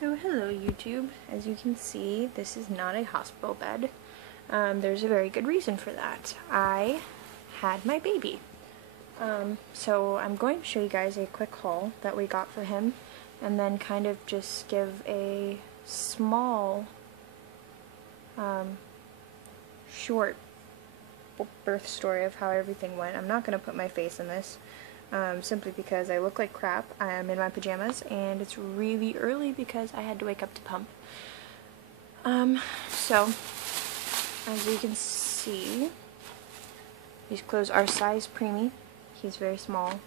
So hello YouTube, as you can see this is not a hospital bed. There's a very good reason for that. I had my baby. So I'm going to show you guys a quick haul that we got for him and then kind of just give a small short birth story of how everything went. I'm not going to put my face in this. Simply because I look like crap. I'm in my pajamas and it's really early because I had to wake up to pump. So as you can see, these clothes are size preemie. He's very small,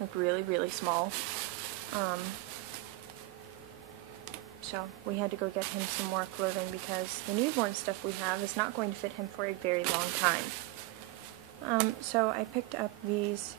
like really small. So we had to go get him some more clothing because the newborn stuff we have is not going to fit him for a very long time. So I picked up these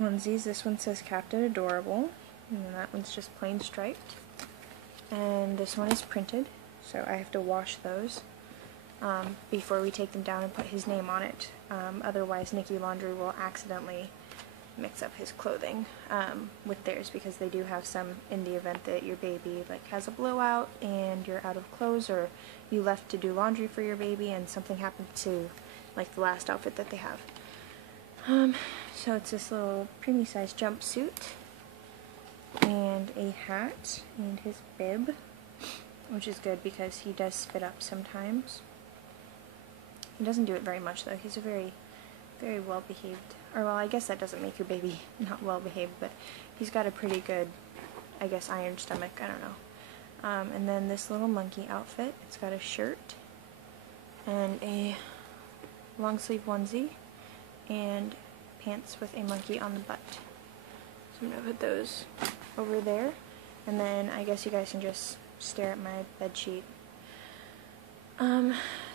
onesies. This one says Captain Adorable, and that one's just plain striped. And this one is printed, so I have to wash those before we take them down and put his name on it. Otherwise, Nikki Laundry will accidentally mix up his clothing with theirs, because they do have some in the event that your baby has a blowout and you're out of clothes, or you left to do laundry for your baby and something happened to the last outfit that they have. So it's this little preemie size jumpsuit and a hat and his bib, which is good because he does spit up sometimes. He doesn't do it very much though. He's a very well behaved, or well, I guess that doesn't make your baby not well behaved, but he's got a pretty good, I guess, iron stomach, I don't know. And then this little monkey outfit, it's got a shirt and a long sleeve onesie and pants with a monkey on the butt. So I'm going to put those over there, and then I guess you guys can just stare at my bed sheet.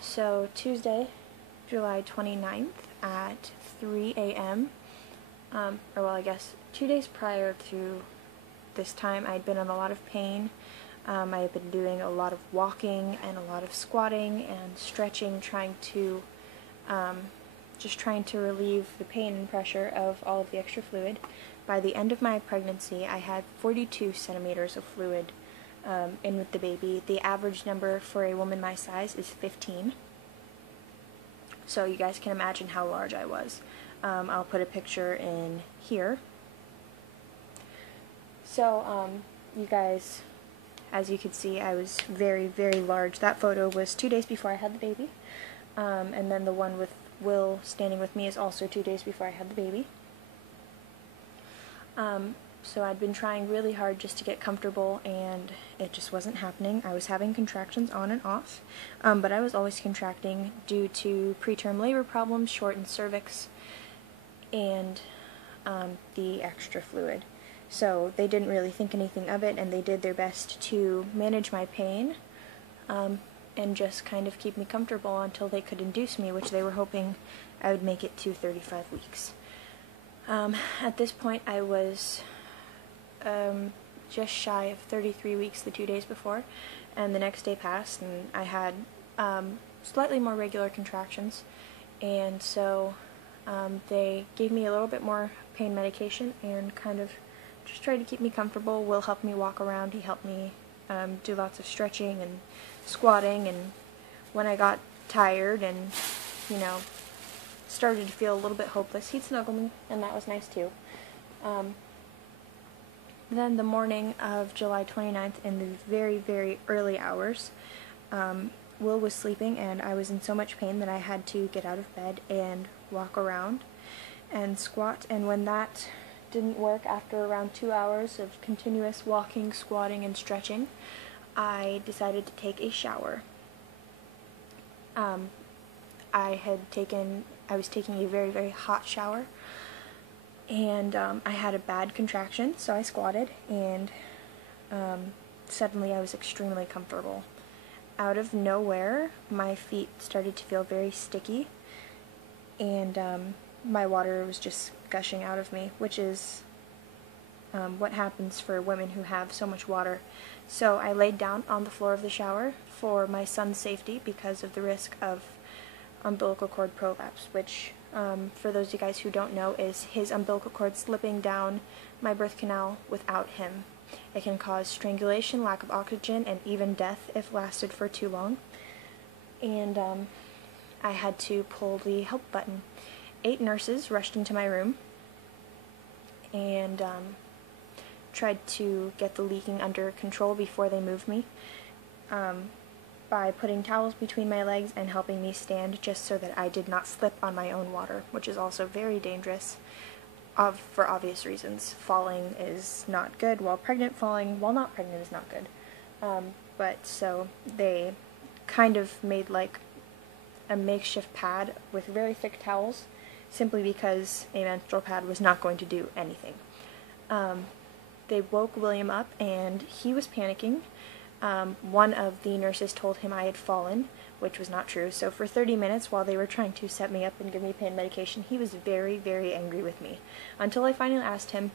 So Tuesday, July 29th at 3 a.m. Or well, I guess 2 days prior to this time I'd been in a lot of pain. I had been doing a lot of walking and a lot of squatting and stretching, trying to relieve the pain and pressure of all of the extra fluid. By the end of my pregnancy, I had 42 centimeters of fluid in with the baby. The average number for a woman my size is 15. So you guys can imagine how large I was. I'll put a picture in here. So you guys, as you can see, I was very large. That photo was 2 days before I had the baby. And then the one with Will standing with me is also 2 days before I had the baby. So I'd been trying really hard just to get comfortable, and it just wasn't happening. I was having contractions on and off, but I was always contracting due to preterm labor problems, shortened cervix, and the extra fluid. So they didn't really think anything of it, and they did their best to manage my pain and just kind of keep me comfortable until they could induce me, which they were hoping I would make it to 35 weeks. At this point I was just shy of 33 weeks the 2 days before, and the next day passed and I had slightly more regular contractions, and so they gave me a little bit more pain medication and kind of just tried to keep me comfortable. Will helped me walk around. He helped me do lots of stretching and squatting, and when I got tired and, started to feel a little bit hopeless, he'd snuggle me, and that was nice too. Then the morning of July 29th, in the very early hours, Will was sleeping and I was in so much pain that I had to get out of bed and walk around and squat, and when that didn't work, after around 2 hours of continuous walking, squatting, and stretching, I decided to take a shower. I was taking a very hot shower, and I had a bad contraction, so I squatted, and suddenly I was extremely comfortable. Out of nowhere, my feet started to feel very sticky, and my water was just gushing out of me, which is what happens for women who have so much water. So I laid down on the floor of the shower for my son's safety because of the risk of umbilical cord prolapse, which, for those of you guys who don't know, is his umbilical cord slipping down my birth canal without him. It can cause strangulation, lack of oxygen, and even death if lasted for too long. And I had to pull the help button. 8 nurses rushed into my room and tried to get the leaking under control before they moved me by putting towels between my legs and helping me stand just so that I did not slip on my own water, which is also very dangerous for obvious reasons. Falling is not good while pregnant, falling while not pregnant is not good. But so they kind of made like a makeshift pad with very thick towels simply because a menstrual pad was not going to do anything. They woke William up and he was panicking. One of the nurses told him I had fallen, which was not true. So for 30 minutes while they were trying to set me up and give me pain medication, he was very, very angry with me. Until I finally asked him,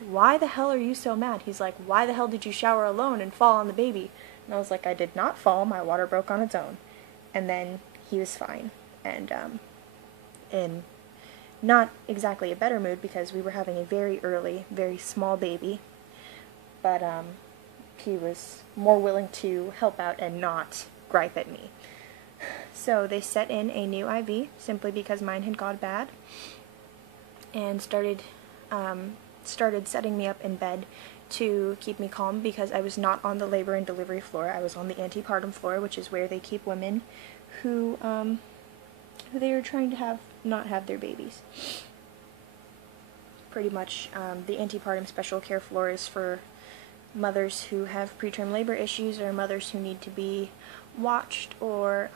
"Why the hell are you so mad?" He's like, "Why the hell did you shower alone and fall on the baby?" And I was like, "I did not fall, my water broke on its own." And then he was fine. And in not exactly a better mood because we were having a very early, very small baby, but he was more willing to help out and not gripe at me. So they set in a new IV simply because mine had gone bad, and started setting me up in bed to keep me calm because I was not on the labor and delivery floor. I was on the antepartum floor, which is where they keep women who they are trying to not have their babies. Pretty much the antepartum special care floor is for mothers who have preterm labor issues or mothers who need to be watched or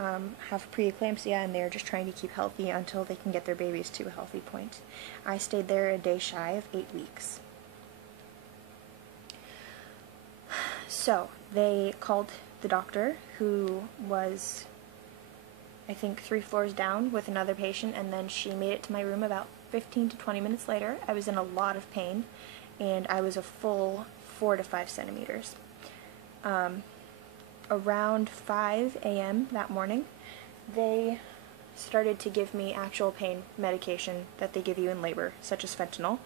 have preeclampsia and they're just trying to keep healthy until they can get their babies to a healthy point. I stayed there a day shy of 8 weeks. So they called the doctor, who was, I think, 3 floors down with another patient, and then she made it to my room about 15 to 20 minutes later. I was in a lot of pain, and I was a full 4 to 5 centimeters. Around 5 a.m. that morning, they started to give me actual pain medication that they give you in labor, such as fentanyl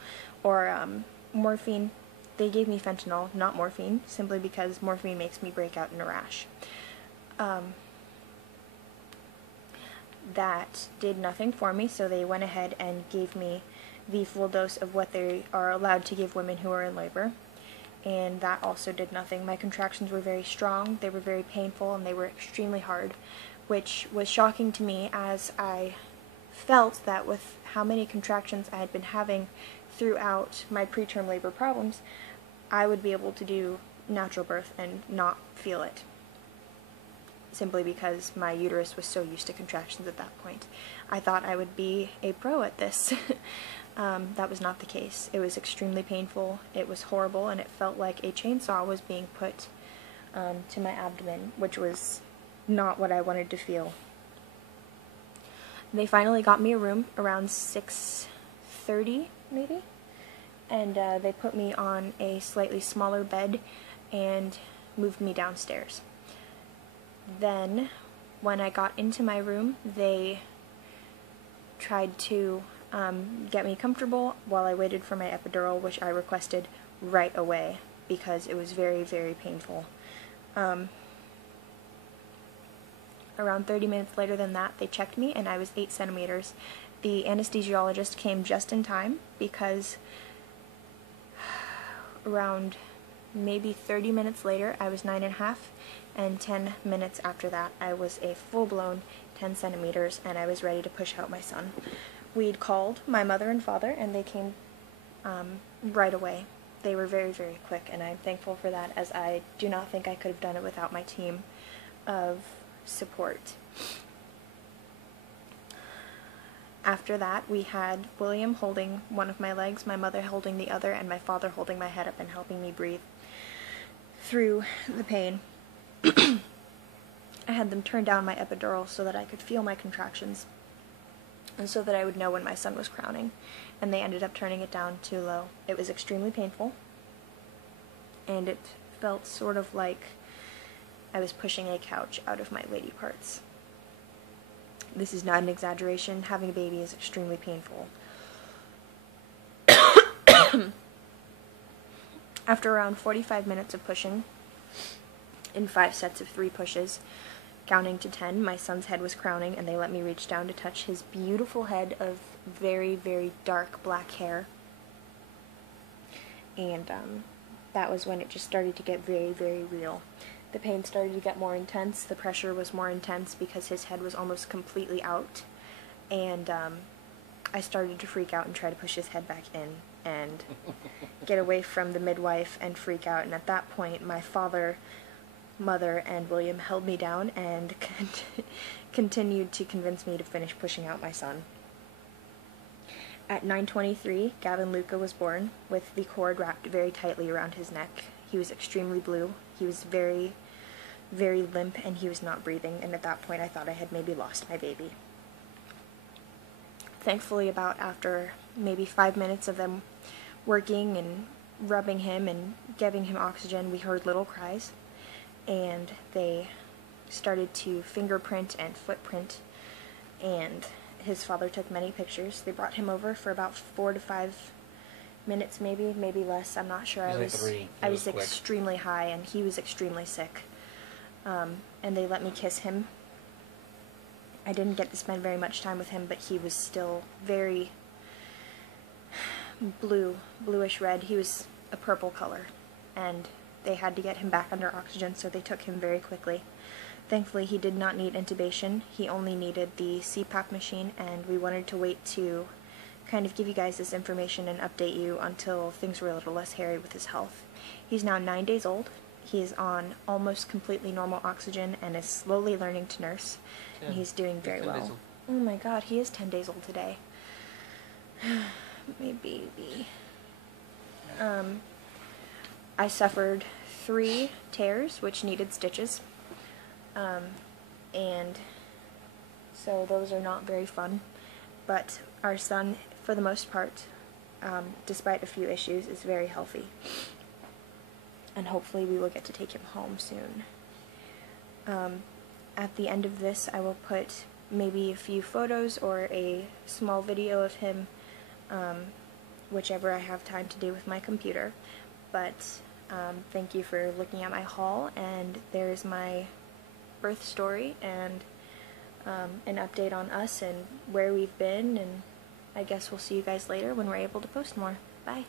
or morphine. They gave me fentanyl, not morphine, simply because morphine makes me break out in a rash. That did nothing for me, so they went ahead and gave me the full dose of what they are allowed to give women who are in labor, and that also did nothing. My contractions were very strong, they were very painful, and they were extremely hard, which was shocking to me as I felt that with how many contractions I had been having throughout my preterm labor problems, I would be able to do natural birth and not feel it, simply because my uterus was so used to contractions at that point. I thought I would be a pro at this. That was not the case. It was extremely painful, it was horrible, and it felt like a chainsaw was being put to my abdomen, which was not what I wanted to feel. They finally got me a room around 6:30 maybe, and they put me on a slightly smaller bed and moved me downstairs. Then, when I got into my room, they tried to get me comfortable while I waited for my epidural, which I requested right away because it was very, very painful. Around 30 minutes later than that, they checked me and I was 8 centimeters. The anesthesiologist came just in time because around maybe 30 minutes later, I was 9.5, and 10 minutes after that, I was a full-blown 10 centimeters, and I was ready to push out my son. We'd called my mother and father, and they came right away. They were very, very quick, and I'm thankful for that, as I do not think I could have done it without my team of support. After that, we had William holding one of my legs, my mother holding the other, and my father holding my head up and helping me breathe through the pain. I had them turn down my epidural so that I could feel my contractions and so that I would know when my son was crowning, and they ended up turning it down too low. It was extremely painful, and it felt sort of like I was pushing a couch out of my lady parts. This is not an exaggeration. Having a baby is extremely painful. After around 45 minutes of pushing, in 5 sets of 3 pushes, counting to 10, my son's head was crowning, and they let me reach down to touch his beautiful head of very, very dark black hair. And that was when it just started to get very, very real. The pain started to get more intense, the pressure was more intense because his head was almost completely out, and I started to freak out and try to push his head back in and get away from the midwife and freak out, and at that point my father, mother, and William held me down and continued to convince me to finish pushing out my son. At 9:23, Gavin Luca was born, with the cord wrapped very tightly around his neck. He was extremely blue, he was very, very limp, and he was not breathing, and at that point I thought I had maybe lost my baby. Thankfully, about after maybe 5 minutes of them working and rubbing him and giving him oxygen, we heard little cries, and they started to fingerprint and footprint, and his father took many pictures. They brought him over for about 4 to 5 minutes, maybe less. I'm not sure. I was extremely high, and he was extremely sick. And they let me kiss him. I didn't get to spend very much time with him, but he was still very bluish red. He was a purple color, and they had to get him back under oxygen, so they took him very quickly. Thankfully, he did not need intubation. He only needed the CPAP machine, and we wanted to wait to kind of give you guys this information and update you until things were a little less hairy with his health. He's now 9 days old. He is on almost completely normal oxygen and is slowly learning to nurse, and he's doing very well. Oh my god, he is 10 days old today. My baby. I suffered 3 tears, which needed stitches, and so those are not very fun, but our son, for the most part, despite a few issues, is very healthy, and hopefully we will get to take him home soon. At the end of this, I will put maybe a few photos or a small video of him, whichever I have time to do with my computer, but thank you for looking at my haul, and there's my birth story and an update on us and where we've been, and I guess we'll see you guys later when we're able to post more. Bye!